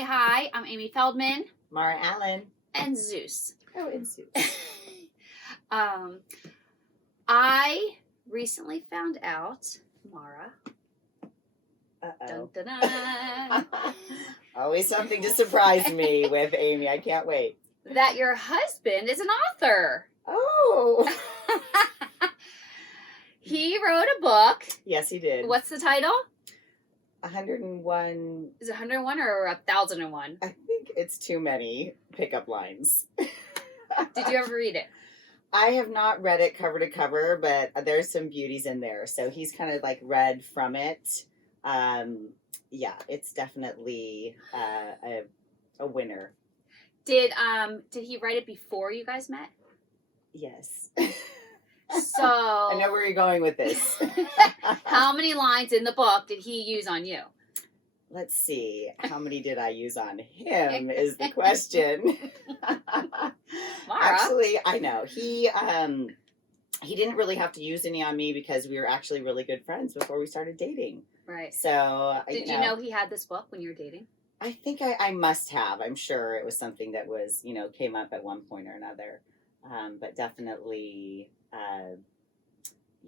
Hi. I'm Amy Feldman. Mara Allen. And Zeus. Oh, and Zeus. I recently found out, Mara. Uh-oh. Dun, dun, dun, Always something to surprise me with, Amy. I can't wait. that your husband is an author. Oh. He wrote a book. Yes, he did. What's the title? 101. Is it 101 or 1001? I think it's too many pickup lines. Did you ever read it? I have not read it cover to cover, but there's some beauties in there. So he's kind of like read from it. Yeah, it's definitely a winner. Did he write it before you guys met? Yes. So I know where you're going with this. how many lines in the book did he use on you? Let's see. How many did I use on him is the question. Actually, I know. He didn't really have to use any on me because we were actually really good friends before we started dating. Right. So did you know he had this book when you were dating? I think I must have. I'm sure it was something that was, came up at one point or another. But definitely,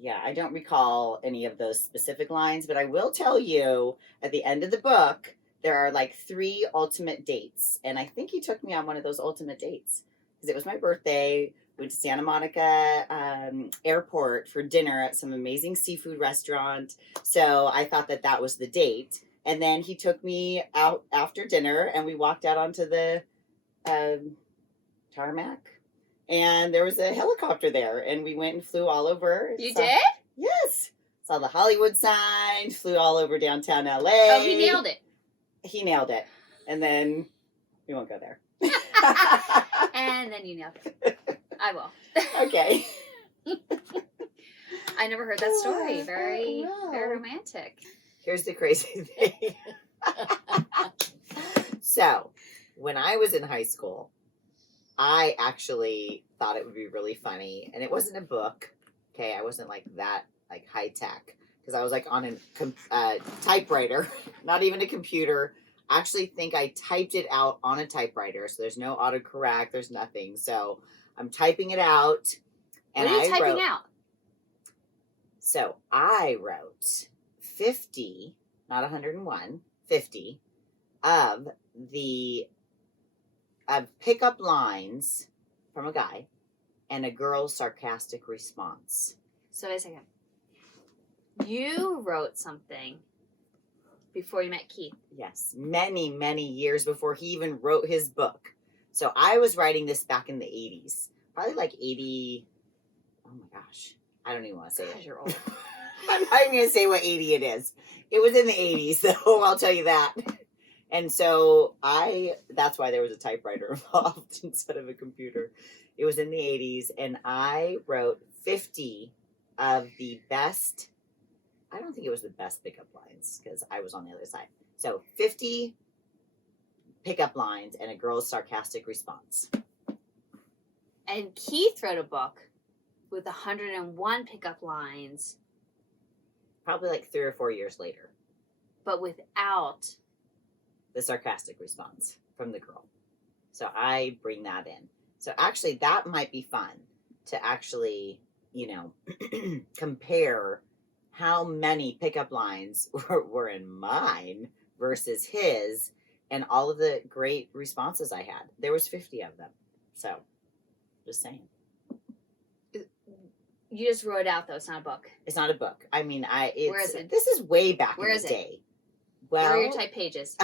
yeah, I don't recall any of those specific lines, but I will tell you at the end of the book, there are like 3 ultimate dates. And I think he took me on one of those ultimate dates because it was my birthday. Went to Santa Monica airport for dinner at some amazing seafood restaurant. So I thought that was the date. And then he took me out after dinner and we walked out onto the tarmac. And there was a helicopter there, and we went and flew all over. You did? Yes. Saw the Hollywood sign, flew all over downtown LA. Oh, he nailed it. He nailed it. And then we won't go there. And then you nailed it. I will. Okay. I never heard that story. Very romantic. Here's the crazy thing. So, when I was in high school, I actually thought it would be really funny, and it wasn't a book. Okay, I wasn't like that like high tech because I was like on a typewriter, not even a computer. I actually think I typed it out on a typewriter, so there's no autocorrect, there's nothing. So I'm typing it out. And what are you typing out? So I wrote 50, not 101, 50 of pickup lines from a guy and a girl's sarcastic response. So wait a second. You wrote something before you met Keith. Yes, many, many years before he even wrote his book. So I was writing this back in the 80s. Probably like 80, oh my gosh. I don't even want to say it. You're old. I'm not even going to say what 80 it is. It was in the 80s, so I'll tell you that. And so that's why there was a typewriter involved instead of a computer. It was in the 80s, and I wrote 50 of the best, I don't think it was the best pickup lines because I was on the other side. So 50 pickup lines and a girl's sarcastic response. And Keith wrote a book with 101 pickup lines. Probably like 3 or 4 years later. But without the sarcastic response from the girl. So I bring that in. So actually that might be fun to actually, compare how many pickup lines were in mine versus his and all of the great responses I had. There was 50 of them. So just saying. You just wrote it out though. It's not a book. It's not a book. I mean, Where is it? This is way back Where in the is day. It? Well, where are your type pages?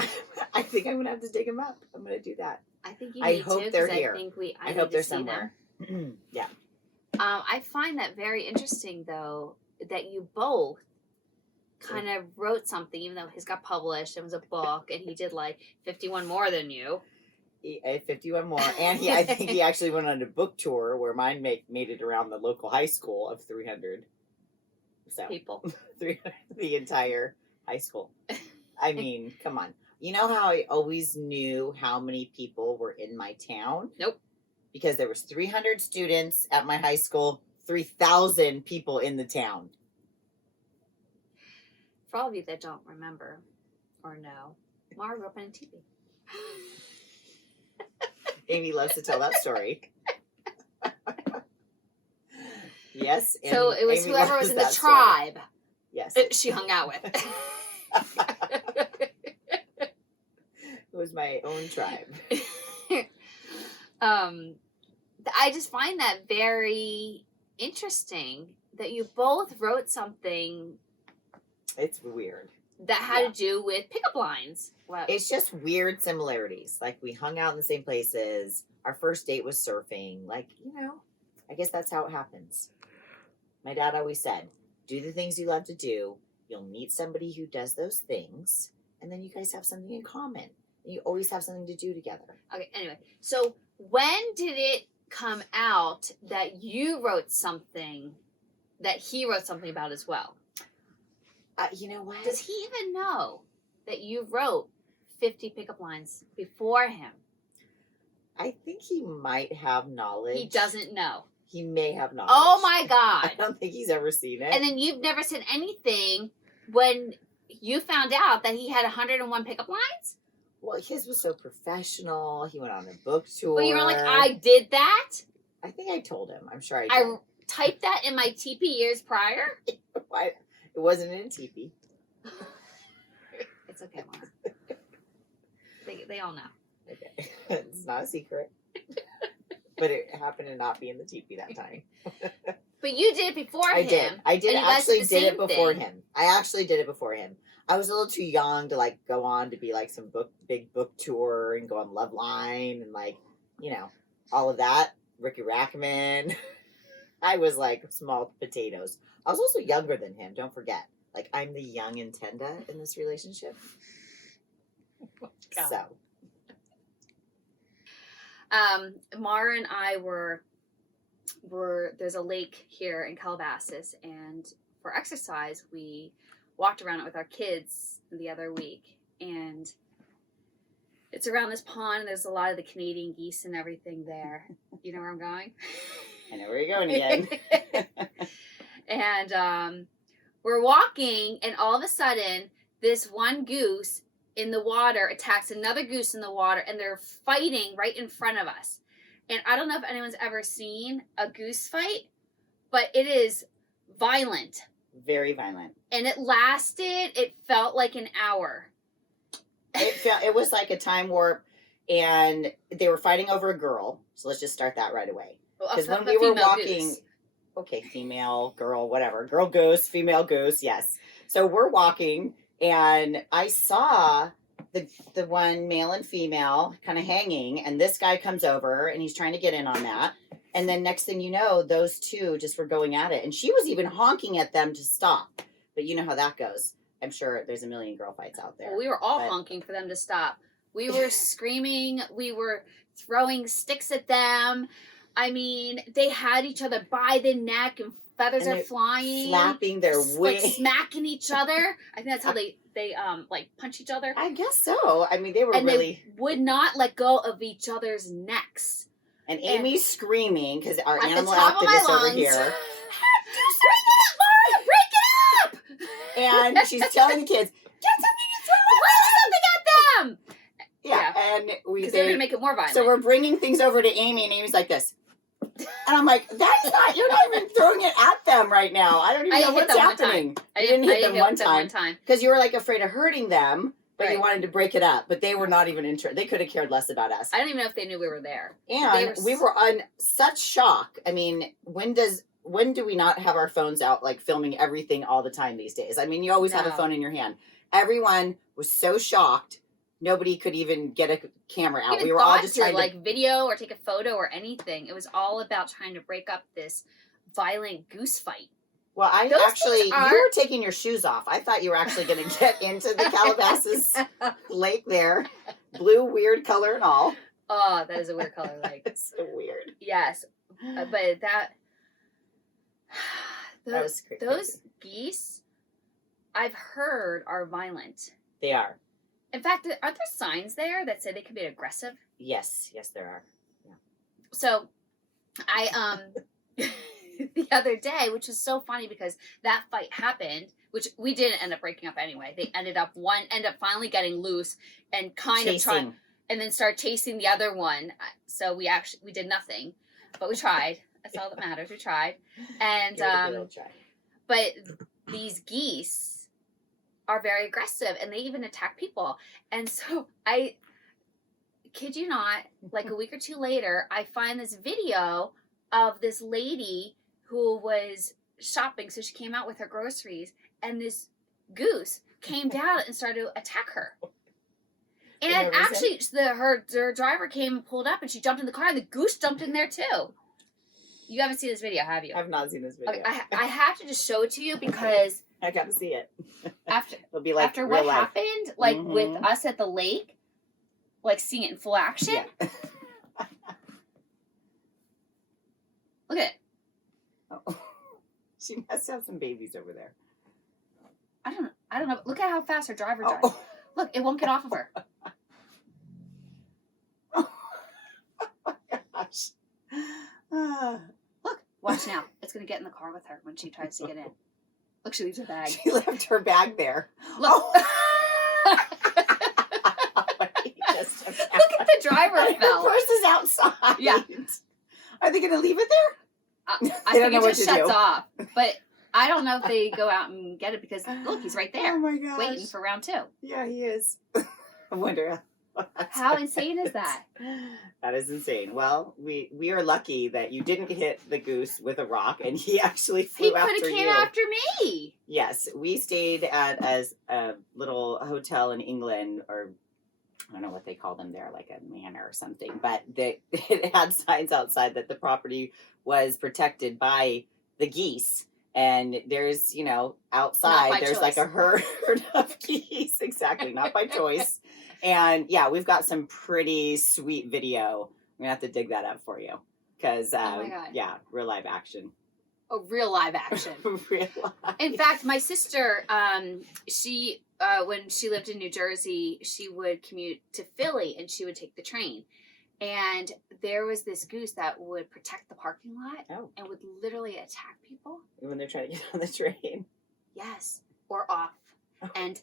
I think I'm gonna have to dig them up. I'm gonna do that. I think you I need hope to. they're here. I hope they're see somewhere. Yeah. I find that very interesting, though, that you both kind of wrote something, even though his got published. It was a book, and he did like 51 more than you. 51 more, and I think he actually went on a book tour where mine made it around the local high school of 300. So people, 300, the entire high school. I mean, come on. You know how I always knew how many people were in my town? Nope. Because there was 300 students at my high school, 3,000 people in the town. For all of you that don't remember or know, Mara grew up in a teepee. Amy loves to tell that story. Yes. And So it was Amy whoever loves was in the that story. tribe Yes. she hung out with. It was my own tribe. I just find that very interesting that you both wrote something It's weird. that had to do with pickup lines. Wow. It's just weird similarities. Like, we hung out in the same places. Our first date was surfing. Like, I guess that's how it happens. My dad always said, do the things you love to do. You'll meet somebody who does those things. And then you guys have something in common. You always have something to do together. Okay, anyway. So when did it come out that you wrote something that he wrote something about as well? You know what? Does he even know that you wrote 50 pickup lines before him? I think he might have knowledge. He doesn't know. He may have knowledge. Oh my God. I don't think he's ever seen it. And then you've never said anything when you found out that he had 101 pickup lines? Well, his was so professional. He went on a book tour. But you were like, I did that? I think I told him. I'm sure I did. I typed that in my TP years prior? It wasn't in a teepee. It's okay, Mara. They all know. Okay. It's not a secret. But it happened to not be in the teepee that time. But you did it before him. I did. I did and you guys actually the did it same before thing. him. I actually did it before him. I was a little too young to like go on to be like some big book tour and go on Love Line and like, all of that. Ricky Rackman. I was like small potatoes. I was also younger than him, don't forget. Like, I'm the young Intenda in this relationship. God. So. Mara and I were there's a lake here in Calabasas, and for exercise we walked around it with our kids the other week, and it's around this pond. There's a lot of the Canadian geese and everything there. You know where I'm going? I know where you're going again. And we're walking, and all of a sudden this one goose in the water attacks another goose in the water, and they're fighting right in front of us. And I don't know if anyone's ever seen a goose fight, but it is violent. Very violent. And it felt like an hour. It was like a time warp, and they were fighting over a girl. So let's just start that right away. Because when we were walking, goose. Okay, female, girl, whatever. Girl goose, female goose, yes. So we're walking, and I saw the one male and female kind of hanging, and this guy comes over, and he's trying to get in on that. And then next thing you know, those two just were going at it. And she was even honking at them to stop. But you know how that goes. I'm sure there's a million girl fights out there. Well, we were all honking for them to stop. We were screaming. We were throwing sticks at them. I mean, they had each other by the neck, and feathers are flying, flapping their wings, like smacking each other. I think that's how they like punch each other. I guess so. I mean, they were they would not let go of each other's necks. And Amy's screaming because our at animal the top activist of my over lungs, here. Break it up, Mara! Break it up! And she's telling the kids, get something to throw! Throw something at them! Yeah, and because they were going to make it more violent. So we're bringing things over to Amy, and Amy's like this. And I'm like, that's not, you're not even throwing it at them right now. I don't even know what's happening. I didn't hit them one time. Because you were like afraid of hurting them, but Right. you wanted to break it up. But they were not even interested. They could have cared less about us. I don't even know if they knew we were there. And we were on such shock. I mean, when do we not have our phones out, like filming everything all the time these days? I mean, you always have a phone in your hand. Everyone was so shocked. Nobody could even get a camera out. We were all just trying to like video or take a photo or anything. It was all about trying to break up this violent goose fight. Well, you were taking your shoes off. I thought you were actually going to get into the Calabasas lake there. Blue, weird color and all. Oh, that is a weird color lake. It's so weird. Yes. But that was crazy. Those geese, I've heard, are violent. They are. In fact, aren't there signs there that say they can be aggressive? Yes, there are. Yeah. So, I the other day, which was so funny because that fight happened, which we didn't end up breaking up anyway. They ended up finally getting loose and kind of trying. and then start chasing the other one. So we did nothing, but we tried. That's all that matters. We tried. And Give it a good old try. but these geese are very aggressive, and they even attack people. And so I kid you not, like a week or two later, I find this video of this lady who was shopping. So she came out with her groceries, and this goose came down and started to attack her. And actually, her driver came and pulled up, and she jumped in the car, and the goose jumped in there too. You haven't seen this video, have you? I've not seen this video. Okay, I have to just show it to you because I got to see it. It'll be like after what happened, like with us at the lake, like seeing it in full action. Yeah. Look at it. Oh. She must have some babies over there. I don't know. Look at how fast her driver drives. Oh. Look, it won't get off of her. Oh my gosh. Look, watch now. It's going to get in the car with her when she tries to get in. Look, she leaves her bag. She left her bag there. Look. Oh. Look at the driver fell. Her purse is outside. Yeah. Are they going to leave it there? I think it just shuts off. But I don't know if they go out and get it because, look, he's right there. Oh my gosh. Waiting for round 2. Yeah, he is. I wonder. How insane is that? That is insane. Well, we are lucky that you didn't hit the goose with a rock, and he actually flew after you. He could have came after me. Yes, we stayed at a little hotel in England, or I don't know what they call them there, like a manor or something. But it had signs outside that the property was protected by the geese. And there's, outside, there's choice. Like a herd of geese. Exactly, not by choice. And yeah, we've got some pretty sweet video. I'm gonna have to dig that up for you because, oh my God. Yeah, real live action. Oh, real live action. Real live. In fact, my sister, she when she lived in New Jersey, she would commute to Philly and she would take the train. And there was this goose that would protect the parking lot and would literally attack people when they're trying to get on the train. Yes, or off. And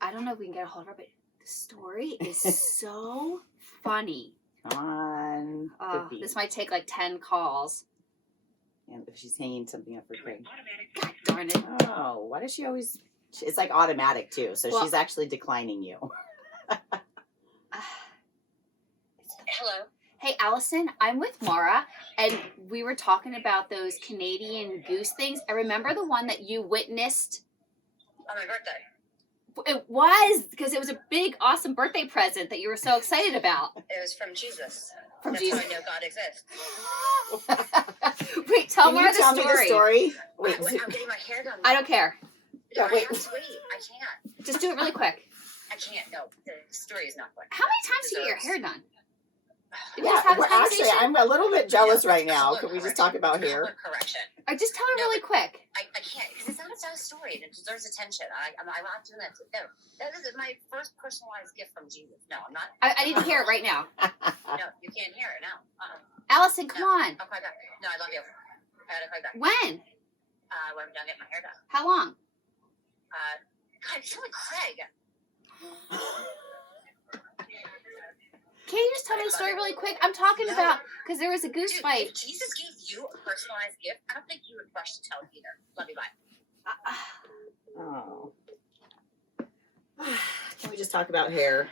I don't know if we can get a hold of her, but the story is so funny. On this might take like 10 calls. And if she's hanging something up her crane. God darn it. Oh, why does she always... It's like automatic too, so she's actually declining you. Hello. Hey, Allison, I'm with Mara, and we were talking about those Canadian goose things. I remember the one that you witnessed. On my birthday. It was, because it was a big, awesome birthday present that you were so excited about. It was from Jesus. That's Jesus. How I know God exists. Wait, tell Mara the story. Me the story? Wait, I'm getting my hair done. I don't care. No, I have to wait. I can't. Just do it really quick. I can't. No, the story is not quick. How many times do you get your hair done? Yeah, actually, I'm a little bit jealous right now. Can we just talk about hair? Correction. Or just tell her really quick. I can't, because it's not a story. It deserves attention. I'm not doing that. No, that is my first personalized gift from Jesus. No, I'm not. I need to hear it right now. No, you can't hear it now. Allison, come on. I'll call back. No, I love you. I gotta call back. When? When I'm done getting my hair done. How long? God, you sound like Craig. Can you just tell me the story really quick? I'm talking about, because there was a goose fight. If Jesus gave you a personalized gift, I don't think you would rush to tell either. Love you, bye. Oh. Can we just talk about hair?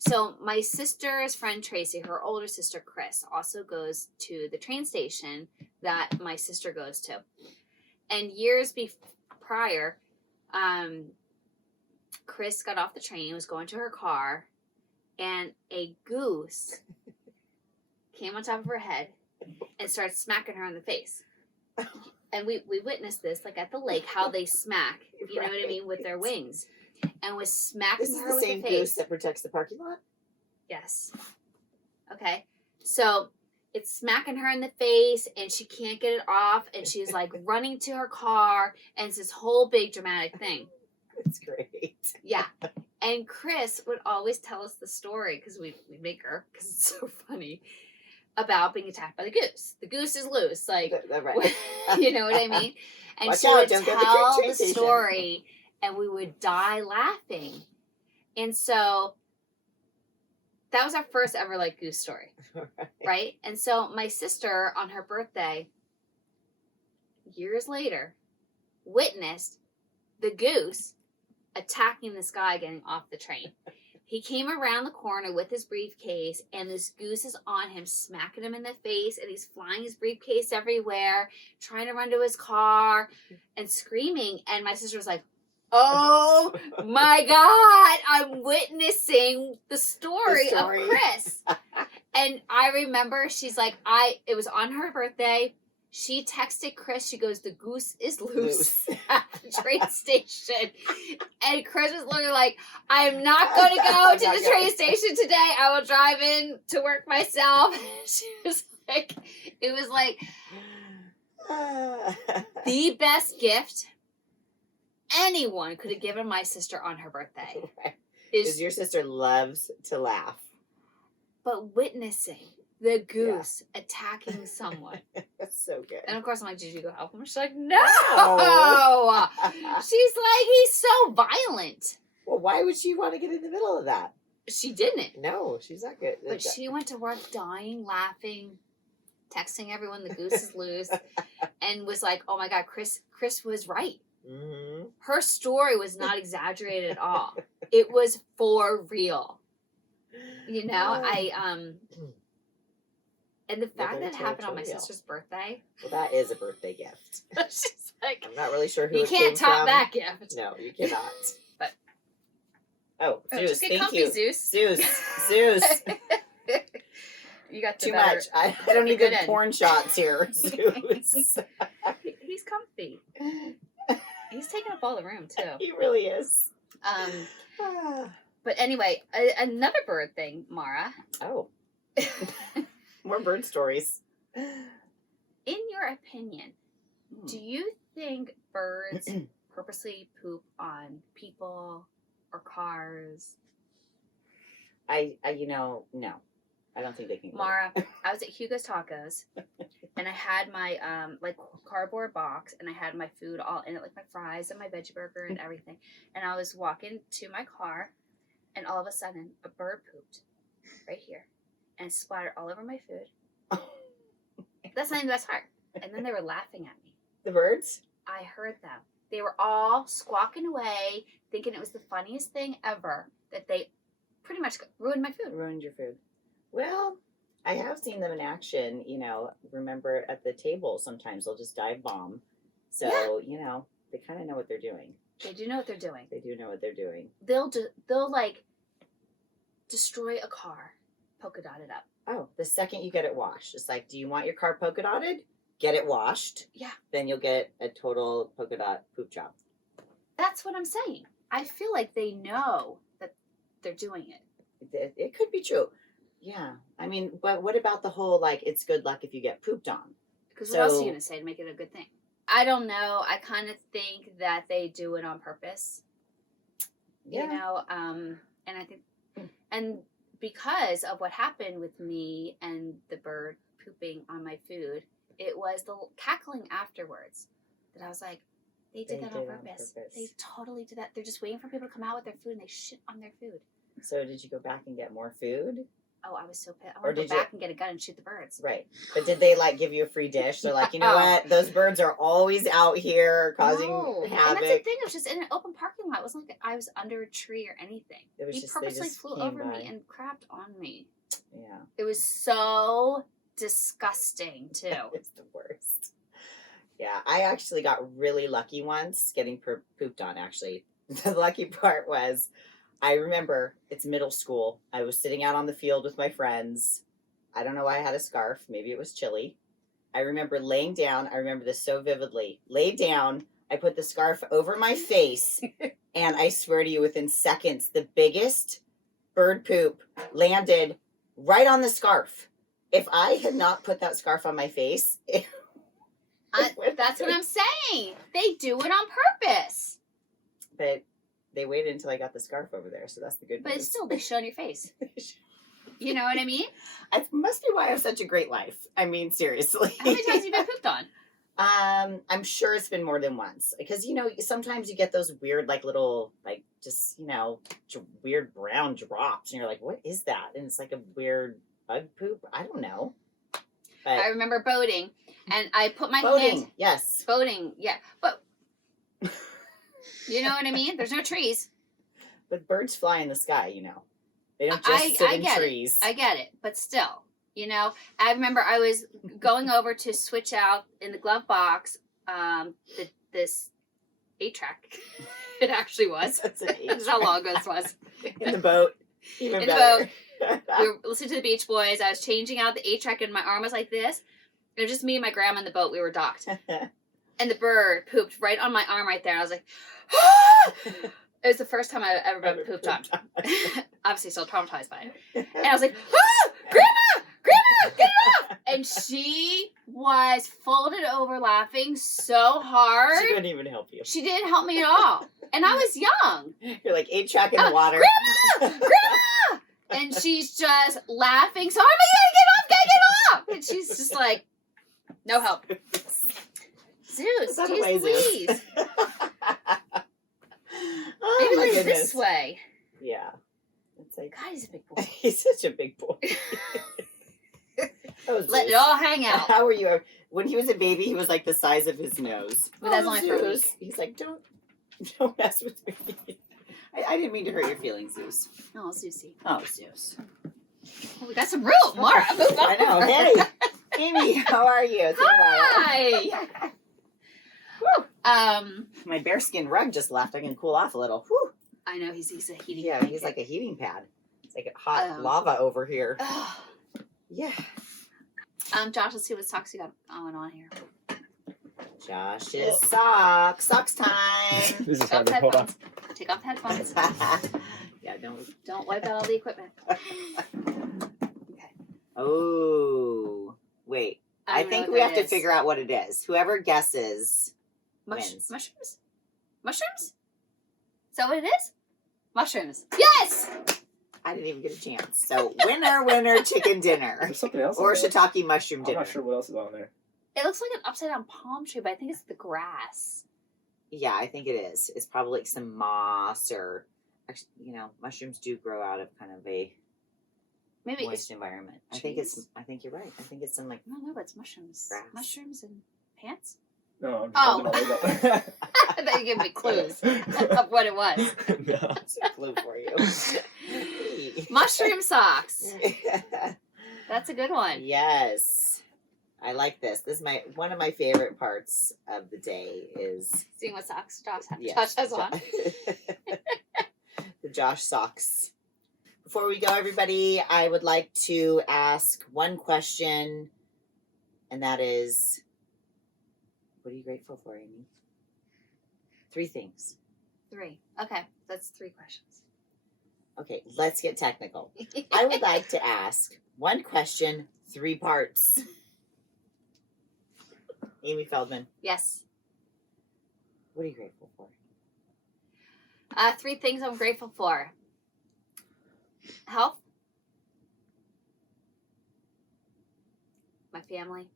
So my sister's friend Tracy, her older sister Chris, also goes to the train station that my sister goes to. And years prior, Chris got off the train, was going to her car, and a goose came on top of her head and started smacking her in the face. And we witnessed this, like at the lake, how they smack, you know what I mean, with their wings. And was smacking her with the face. This is the same goose that protects the parking lot? Yes. Okay. So it's smacking her in the face, and she can't get it off, and she's like running to her car, and it's this whole big dramatic thing. It's great. Yeah. And Chris would always tell us the story, because we'd make her, because it's so funny, about being attacked by the goose. The goose is loose, like, right. You know what I mean? And Watch she out, would don't tell the the story, and we would die laughing. And so that was our first ever like Goose Story, right? And so my sister on her birthday, years later, witnessed the goose attacking this guy getting off the train. He came around the corner with his briefcase, and this goose is on him, smacking him in the face, and he's flying his briefcase everywhere, trying to run to his car, and screaming. And my sister was like, oh my God, I'm witnessing the story of Chris. And I remember she's like, it was on her birthday. She texted Chris. She goes, the goose is loose at the train station. And Chris was literally like, I'm not going to go to the train station today. I will drive in to work myself. She was like, it was like the best gift anyone could have given my sister on her birthday. Because your sister loves to laugh. But witnessing the goose attacking someone. That's so good. And of course, I'm like, did you go help him? She's like, no. She's like, he's so violent. Well, why would she want to get in the middle of that? She didn't. No, she's not good. But she went to work dying, laughing, texting everyone the goose is loose, and was like, oh my God, Chris was right. Mm-hmm. Her story was not exaggerated at all. It was for real. You know, and the fact that it happened on my sister's birthday. Well, that is a birthday gift. She's like, I'm not really sure who you it can't came top from. that gift. No, you cannot. But Zeus, get thank comfy, you. Zeus. Zeus. You got too much. I don't need good porn shots here, Zeus. He's comfy. He's taking up all the room too. He really is. But anyway, another bird thing, Mara. Oh. More bird stories. In your opinion, do you think birds purposely poop on people or cars? No. I don't think they can. Mara, I was at Hugo's Tacos, and I had my cardboard box, and I had my food all in it, like my fries and my veggie burger and everything. And I was walking to my car, and all of a sudden, a bird pooped right here and splattered all over my food. That's not even the best part. And then they were laughing at me. The birds? I heard them. They were all squawking away, thinking it was the funniest thing ever, that they pretty much ruined my food. Ruined your food. Well, I have seen them in action, remember at the table sometimes they'll just dive bomb. So, they kind of know what they're doing. They do know what they're doing. They do know what they're doing. They'll destroy a car, polka dotted up. Oh, the second you get it washed. It's like, do you want your car polka dotted? Get it washed. Yeah. Then you'll get a total polka dot poop job. That's what I'm saying. I feel like they know that they're doing it. It could be true. Yeah. I mean, but what about the whole, it's good luck if you get pooped on? Because what else are you going to say to make it a good thing? I don't know. I kind of think that they do it on purpose. Yeah. And I think, and because of what happened with me and the bird pooping on my food, it was the cackling afterwards that I was like, they did that on purpose. They totally did that. They're just waiting for people to come out with their food, and they shit on their food. So did you go back and get more food? Oh, I was so pissed. I want to go back and get a gun and shoot the birds. Right. But did they give you a free dish? They're like, you know what? Those birds are always out here causing havoc. And that's the thing. It was just in an open parking lot. It wasn't like I was under a tree or anything. He purposely flew over me and crapped on me. Yeah. It was so disgusting, too. It's the worst. Yeah. I actually got really lucky once getting pooped on, actually. The lucky part was, I remember it's middle school. I was sitting out on the field with my friends. I don't know why I had a scarf. Maybe it was chilly. I remember laying down. I remember this so vividly. Laid down. I put the scarf over my face. And I swear to you, within seconds, the biggest bird poop landed right on the scarf. If I had not put that scarf on my face, that's what I'm saying. They do it on purpose. But they waited until I got the scarf over there, so that's the good news. But still, they show on your face. You know what I mean? It must be why I have such a great life. I mean, seriously. How many times have you been pooped on? I'm sure it's been more than once because sometimes you get those weird like little like just weird brown drops and you're like, what is that? And it's like a weird bug poop. I don't know. But I remember boating, and I put my boating, hand. yes. Boating, yeah, but you know what I mean. There's no trees. But birds fly in the sky, They don't just sit in trees. I get it, but still, I remember I was going over to switch out in the glove box this 8-track. It actually was. That's an 8-track. That's how long ago this was. In the boat. Even in better. the boat. We were listening to the Beach Boys. I was changing out the 8-track and my arm was like this. It was just me and my grandma in the boat. We were docked. And the bird pooped right on my arm right there. I was like, ah! It was the first time I ever been pooped on. Obviously still traumatized by it. And I was like, ah! Grandma, get it off! And she was folded over laughing so hard. She couldn't even help you. She didn't help me at all. And I was young. You're like 8-track in the water. Grandma! And she's just laughing so hard. I'm like, gotta get off! And she's just like, no help. Zeus, geez Louise. Maybe my it's goodness. this way. Yeah. It's like, God, he's a big boy. he's such a big boy. Let it all hang out. How were you? When he was a baby, he was like the size of his nose. But that's only for a Zeus. week. He's like, don't mess with me. I didn't mean to hurt your feelings, Zeus. Oh, Susie. Oh, Zeus. Oh, we got some room. Mara, move on. I know. Hey, Amy, how are you? It's been a while. Hi. My bearskin rug just left. I can cool off a little. Whew. I know he's a heating. Yeah, he's like a heating pad. It's like hot lava over here. Yeah. Josh, let's see what socks you got going on here. Josh's socks. Socks time. This is Take off hard. Hold on. headphones. Take off the headphones. Yeah, Don't wipe out all the equipment. Oh, wait. I don't know think what we that have to is. figure out what it is. Whoever guesses wins. Mushrooms? Mushrooms? Is that what it is? Mushrooms. Yes! I didn't even get a chance. So, winner, chicken dinner. There's something else. Or on there. shiitake mushroom I'm dinner. not sure what else is on there. It looks like an upside down palm tree, but I think it's the grass. Yeah, I think it is. It's probably like some moss or, actually, mushrooms do grow out of kind of a Maybe moist it's environment. I trees. think you're right. I think it's some like I don't know, but it's mushrooms. Grass. Mushrooms and pants? No, I'm just Oh. holding my leg up. I thought you gave me clues of what it was. No. it's a clue for you. Mushroom socks. That's a good one. Yes. I like this. This is one of my favorite parts of the day is Seeing what socks Josh yes, has on. the Josh socks. Before we go, everybody, I would like to ask one question, and that is, what are you grateful for, Amy? 3 things. 3. Okay, that's 3 questions. Okay, let's get technical. I would like to ask one question, 3 parts. Amy Feldman, Yes. what are you grateful for? 3 things I'm grateful for. Health. My family.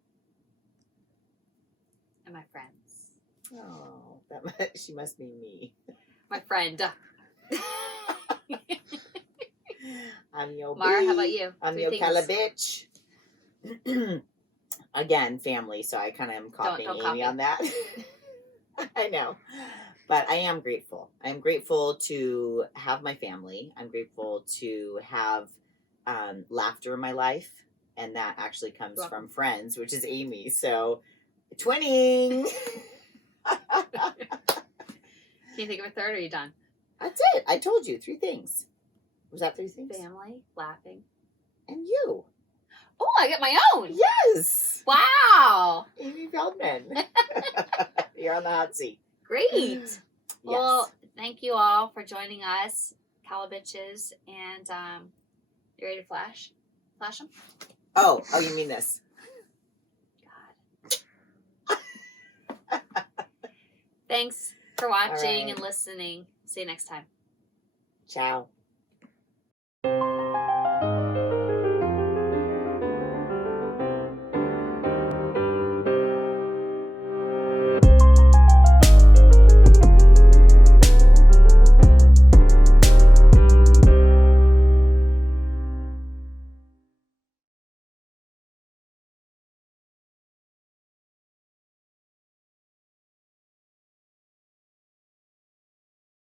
And my friends. Oh, she must be me. My friend. I'm your Mara, how bee. about you? I'm 3 your things. Calababes. Again, family, so I kind of am copying don't Amy copy. on that. I know. But I am grateful. I'm grateful to have my family. I'm grateful to have laughter in my life. And that actually comes You're from friends, which is Amy. So, twinning. Can you think of a third or are you done? That's it. I told you 3 things. Was that 3 things? Family, laughing. And you. Oh, I get my own. Yes. Wow. Amy Feldman. You're on the hot seat. Great. Yes. Well, thank you all for joining us, Calabitches. And you ready to flash? Flash them? Oh, you mean this. God. Thanks for watching right. and listening. See you next time. Ciao.